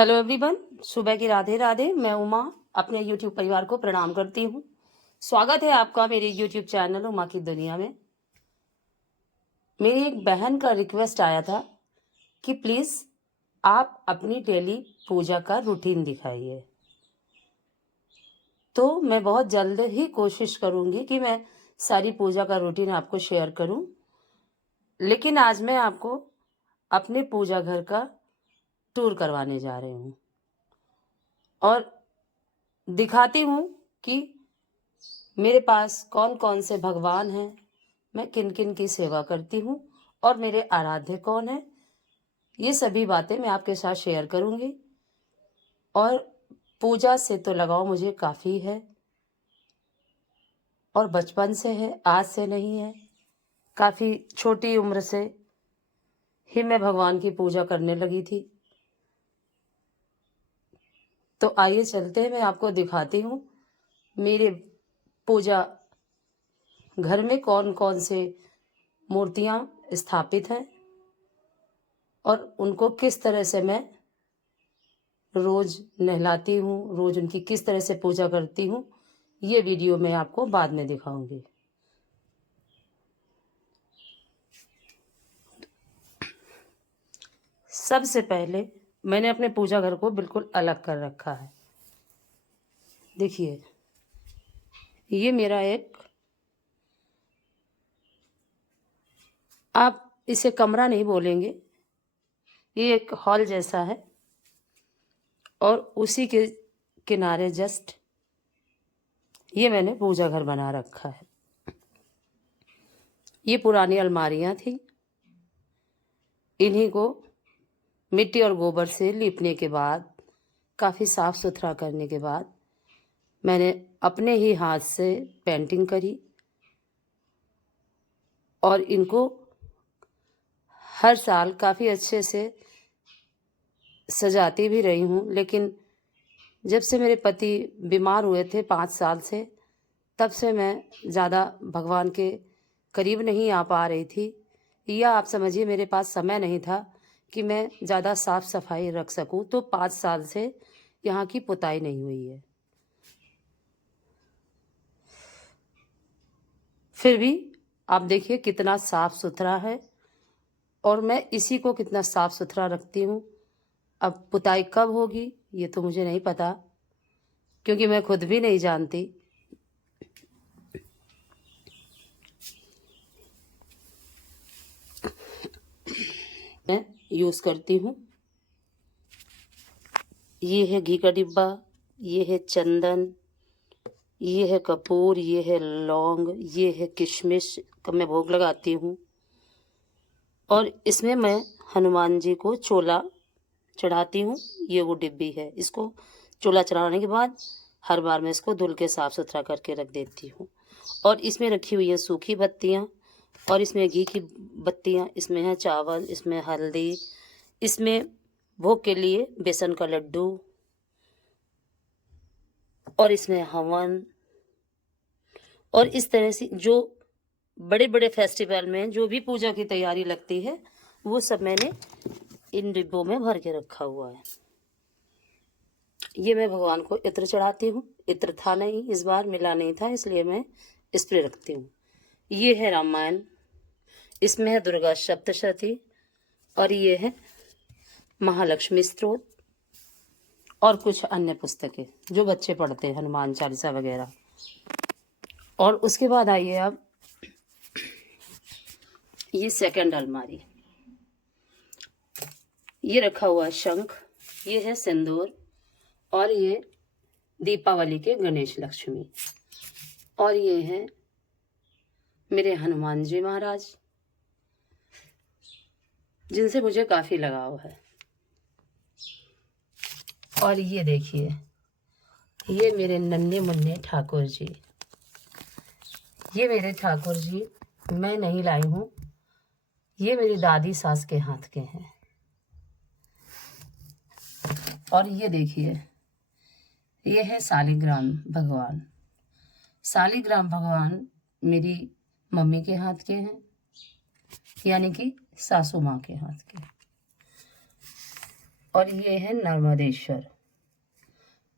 Hello everyone, सुबह की राधे राधे। मैं उमा अपने यूट्यूब परिवार को प्रणाम करती हूँ। स्वागत है आपका मेरे यूट्यूब चैनल उमा की दुनिया में। मेरी एक बहन का रिक्वेस्ट आया था कि प्लीज़ आप अपनी डेली पूजा का रूटीन दिखाइए। तो मैं बहुत जल्द ही कोशिश करूँगी कि मैं सारी पूजा का रूटीन आपको शेयर करूँ। लेकिन आज मैं आपको अपने पूजा घर का टूर करवाने जा रही हूँ और दिखाती हूँ कि मेरे पास कौन कौन से भगवान हैं, मैं किन किन की सेवा करती हूँ और मेरे आराध्य कौन हैं। ये सभी बातें मैं आपके साथ शेयर करूँगी। और पूजा से तो लगाव मुझे काफ़ी है और बचपन से है, आज से नहीं है। काफ़ी छोटी उम्र से ही मैं भगवान की पूजा करने लगी थी। तो आइए चलते हैं, मैं आपको दिखाती हूँ मेरे पूजा घर में कौन कौन से मूर्तियाँ स्थापित हैं और उनको किस तरह से मैं रोज़ नहलाती हूँ, रोज़ उनकी किस तरह से पूजा करती हूँ। ये वीडियो मैं आपको बाद में दिखाऊंगी। सबसे पहले मैंने अपने पूजा घर को बिल्कुल अलग कर रखा है। देखिए, ये मेरा एक, आप इसे कमरा नहीं बोलेंगे, ये एक हॉल जैसा है और उसी के किनारे जस्ट ये मैंने पूजा घर बना रखा है। ये पुरानी अलमारियां थी, इन्हीं को मिट्टी और गोबर से लीपने के बाद, काफ़ी साफ़ सुथरा करने के बाद मैंने अपने ही हाथ से पेंटिंग करी और इनको हर साल काफ़ी अच्छे से सजाती भी रही हूँ। लेकिन जब से मेरे पति बीमार हुए थे 5 साल से, तब से मैं ज़्यादा भगवान के करीब नहीं आ पा रही थी, या आप समझिए मेरे पास समय नहीं था कि मैं ज़्यादा साफ़ सफाई रख सकूँ। तो 5 साल से यहाँ की पुताई नहीं हुई है। फिर भी आप देखिए कितना साफ़ सुथरा है और मैं इसी को कितना साफ़ सुथरा रखती हूँ। अब पुताई कब होगी ये तो मुझे नहीं पता, क्योंकि मैं खुद भी नहीं जानती। मैं यूज़ करती हूँ, ये है घी का डिब्बा, ये है चंदन, ये है कपूर, ये है लौंग, ये है किशमिश का मैं भोग लगाती हूँ। और इसमें मैं हनुमान जी को चोला चढ़ाती हूँ। ये वो डिब्बी है, इसको चोला चढ़ाने के बाद हर बार मैं इसको धुल के साफ़ सुथरा करके रख देती हूँ। और इसमें रखी हुई है सूखी बत्तियाँ और इसमें घी की बत्तियाँ, इसमें है चावल, इसमें हल्दी, इसमें भोग के लिए बेसन का लड्डू और इसमें हवन। और इस तरह से जो बड़े बड़े फेस्टिवल में जो भी पूजा की तैयारी लगती है वो सब मैंने इन डिब्बों में भर के रखा हुआ है। ये मैं भगवान को इत्र चढ़ाती हूँ। इत्र था नहीं, इस बार मिला नहीं था, इसलिए मैं स्प्रे रखती हूँ। ये है रामायण, इसमें है दुर्गा सप्तशती और ये है महालक्ष्मी स्तोत्र और कुछ अन्य पुस्तकें जो बच्चे पढ़ते हैं, हनुमान चालीसा वगैरह। और उसके बाद आइए अब ये सेकंड अलमारी, ये रखा हुआ है शंख, ये है सिंदूर और ये दीपावली के गणेश लक्ष्मी और ये है मेरे हनुमान जी महाराज, जिनसे मुझे काफ़ी लगाव है। और ये देखिए, ये मेरे नन्हे मुन्ने ठाकुर जी, ये मेरे ठाकुर जी मैं नहीं लाई हूँ, ये मेरी दादी सास के हाथ के हैं। और ये देखिए, ये है शालिग्राम भगवान। शालिग्राम भगवान मेरी मम्मी के हाथ के हैं, यानी कि सासू माँ के हाथ के। और ये है नर्मदेश्वर।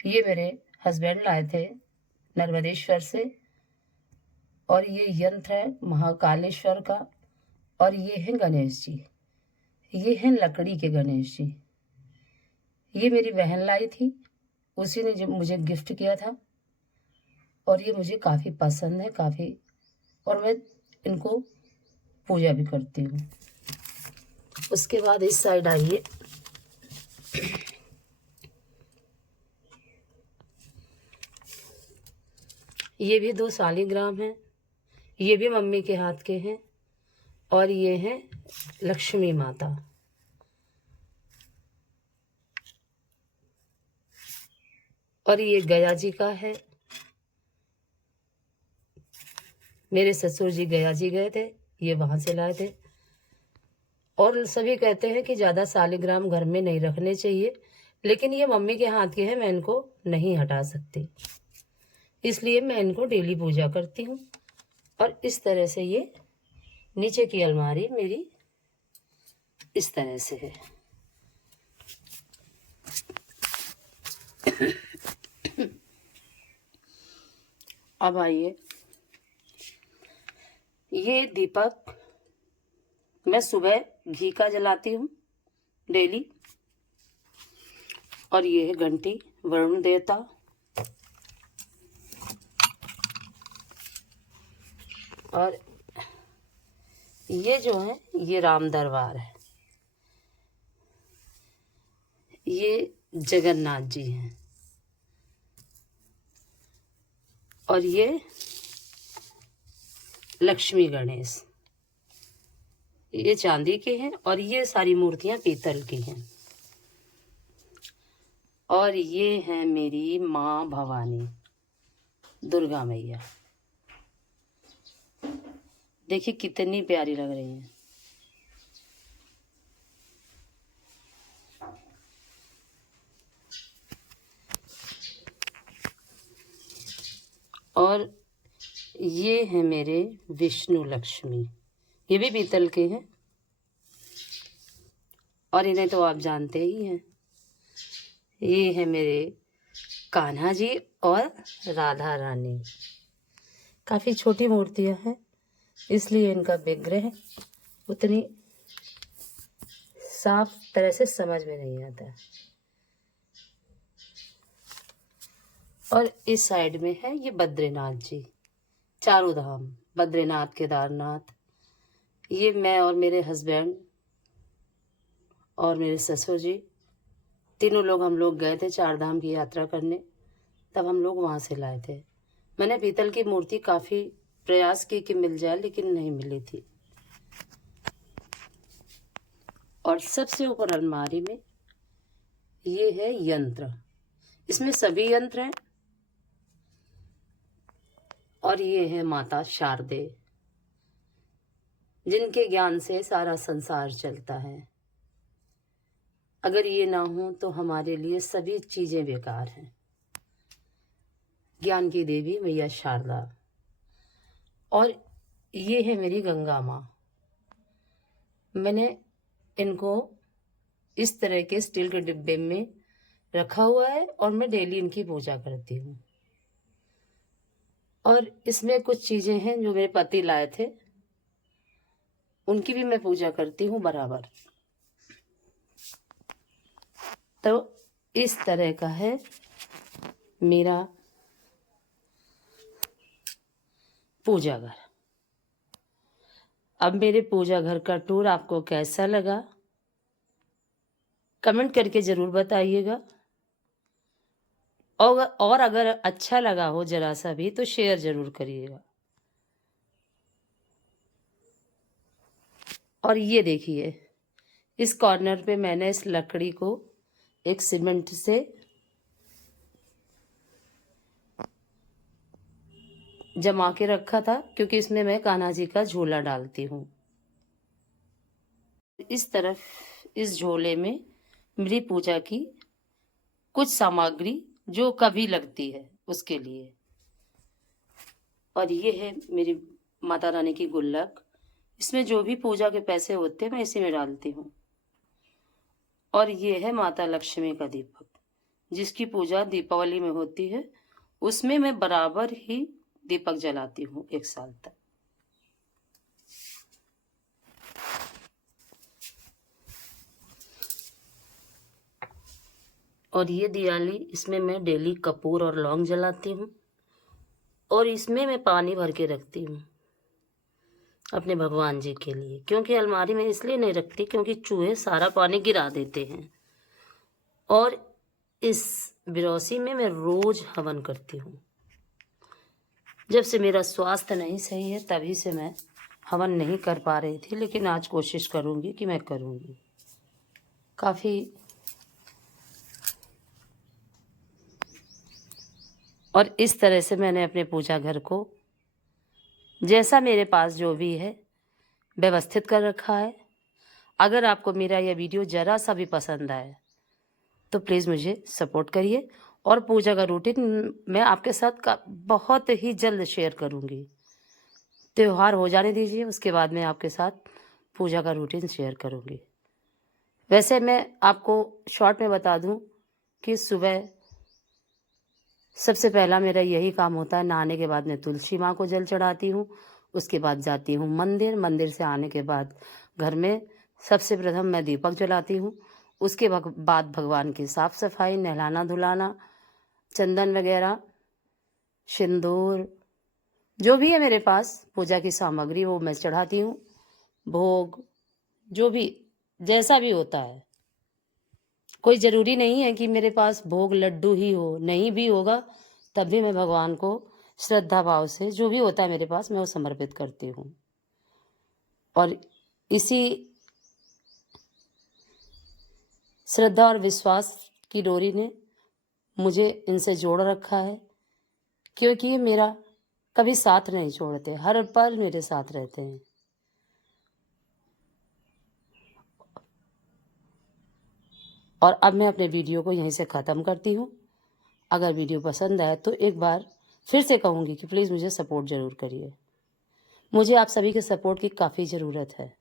ये मेरे हस्बैंड लाए थे नर्मदेश्वर से। और ये यंत्र है महाकालेश्वर का। और ये है गणेश जी। ये है लकड़ी के गणेश जी। ये मेरी बहन लाई थी, उसी ने जो मुझे गिफ्ट किया था। और ये मुझे काफ़ी पसंद है, काफ़ी। और मैं इनको पूजा भी करती हूँ। उसके बाद इस साइड आइए। ये भी 2 शालिग्राम हैं। ये भी मम्मी के हाथ के हैं। और ये हैं लक्ष्मी माता। और ये गया जी का है। मेरे ससुर जी गया जी गए थे, ये वहाँ से लाए थे। और सभी कहते हैं कि ज़्यादा शालिग्राम घर में नहीं रखने चाहिए, लेकिन ये मम्मी के हाथ के हैं, मैं इनको नहीं हटा सकती, इसलिए मैं इनको डेली पूजा करती हूँ। और इस तरह से ये नीचे की अलमारी मेरी इस तरह से है। अब आइए, ये दीपक मैं सुबह घी का जलाती हूँ डेली। और ये है घंटी वरुण देवता। और ये जो है ये राम दरबार है। ये जगन्नाथ जी हैं। और ये लक्ष्मी गणेश, ये चांदी के हैं। और ये सारी मूर्तियां पीतल की हैं। और ये है मेरी माँ भवानी दुर्गा मैया। देखिए कितनी प्यारी लग रही हैं। और ये है मेरे विष्णु लक्ष्मी, ये भी पीतल के हैं। और इन्हें तो आप जानते ही हैं। ये है मेरे कान्हा जी और राधा रानी। काफ़ी छोटी मूर्तियां हैं, इसलिए इनका विग्रह उतनी साफ तरह से समझ में नहीं आता। और इस साइड में है ये बद्रीनाथ जी, चारों धाम, बद्रीनाथ, केदारनाथ। ये मैं और मेरे हस्बैंड और मेरे ससुर जी तीनों लोग, हम लोग गए थे 4 धाम की यात्रा करने, तब हम लोग वहाँ से लाए थे। मैंने पीतल की मूर्ति काफ़ी प्रयास की कि मिल जाए, लेकिन नहीं मिली थी। और सबसे ऊपर अलमारी में ये है यंत्र, इसमें सभी यंत्र हैं। और ये है माता शारदे, जिनके ज्ञान से सारा संसार चलता है। अगर ये ना हो तो हमारे लिए सभी चीजें बेकार हैं। ज्ञान की देवी मैया शारदा। और ये है मेरी गंगा माँ। मैंने इनको इस तरह के स्टील के डिब्बे में रखा हुआ है और मैं डेली इनकी पूजा करती हूँ। और इसमें कुछ चीजें हैं जो मेरे पति लाए थे, उनकी भी मैं पूजा करती हूँ बराबर। तो इस तरह का है मेरा पूजा घर। अब मेरे पूजा घर का टूर आपको कैसा लगा, कमेंट करके ज़रूर बताइएगा। और अगर अच्छा लगा हो जरा सा भी तो शेयर ज़रूर करिएगा। और ये देखिए, इस कॉर्नर पे मैंने इस लकड़ी को एक सीमेंट से जमा के रखा था, क्योंकि इसमें मैं कान्हा जी का झोला डालती हूँ। इस तरफ इस झोले में मेरी पूजा की कुछ सामग्री जो कभी लगती है उसके लिए। और ये है मेरी माता रानी की गुल्लक, इसमें जो भी पूजा के पैसे होते हैं मैं इसी में डालती हूँ। और ये है माता लक्ष्मी का दीपक, जिसकी पूजा दीपावली में होती है। उसमें मैं बराबर ही दीपक जलाती हूँ 1 साल तक। और ये दिवाली, इसमें मैं डेली कपूर और लौंग जलाती हूँ और इसमें मैं पानी भर के रखती हूँ अपने भगवान जी के लिए। क्योंकि अलमारी में इसलिए नहीं रखती क्योंकि चूहे सारा पानी गिरा देते हैं। और इस बिरौसी में मैं रोज हवन करती हूँ। जब से मेरा स्वास्थ्य नहीं सही है तभी से मैं हवन नहीं कर पा रही थी, लेकिन आज कोशिश करूँगी कि मैं करूँगी। काफ़ी और इस तरह से मैंने अपने पूजा घर को, जैसा मेरे पास जो भी है, व्यवस्थित कर रखा है। अगर आपको मेरा यह वीडियो ज़रा सा भी पसंद आए तो प्लीज़ मुझे सपोर्ट करिए। और पूजा का रूटीन मैं आपके साथ बहुत ही जल्द शेयर करूँगी। त्यौहार हो जाने दीजिए, उसके बाद मैं आपके साथ पूजा का रूटीन शेयर करूँगी। वैसे मैं आपको शॉर्ट में बता दूँ कि सुबह सबसे पहला मेरा यही काम होता है। नहाने के बाद मैं तुलसी माँ को जल चढ़ाती हूँ। उसके बाद जाती हूँ मंदिर। मंदिर से आने के बाद घर में सबसे प्रथम मैं दीपक जलाती हूँ। उसके बाद भगवान की साफ़ सफाई, नहलाना धुलाना, चंदन वगैरह, सिंदूर, जो भी है मेरे पास पूजा की सामग्री वो मैं चढ़ाती हूँ। भोग जो भी जैसा भी होता है, कोई ज़रूरी नहीं है कि मेरे पास भोग लड्डू ही हो, नहीं भी होगा तब भी मैं भगवान को श्रद्धा भाव से जो भी होता है मेरे पास मैं वो समर्पित करती हूँ। और इसी श्रद्धा और विश्वास की डोरी ने मुझे इनसे जोड़ रखा है, क्योंकि ये मेरा कभी साथ नहीं छोड़ते, हर पल मेरे साथ रहते हैं। और अब मैं अपने वीडियो को यहीं से ख़त्म करती हूँ। अगर वीडियो पसंद आए तो एक बार फिर से कहूँगी कि प्लीज़ मुझे सपोर्ट ज़रूर करिए। मुझे आप सभी के सपोर्ट की काफ़ी ज़रूरत है।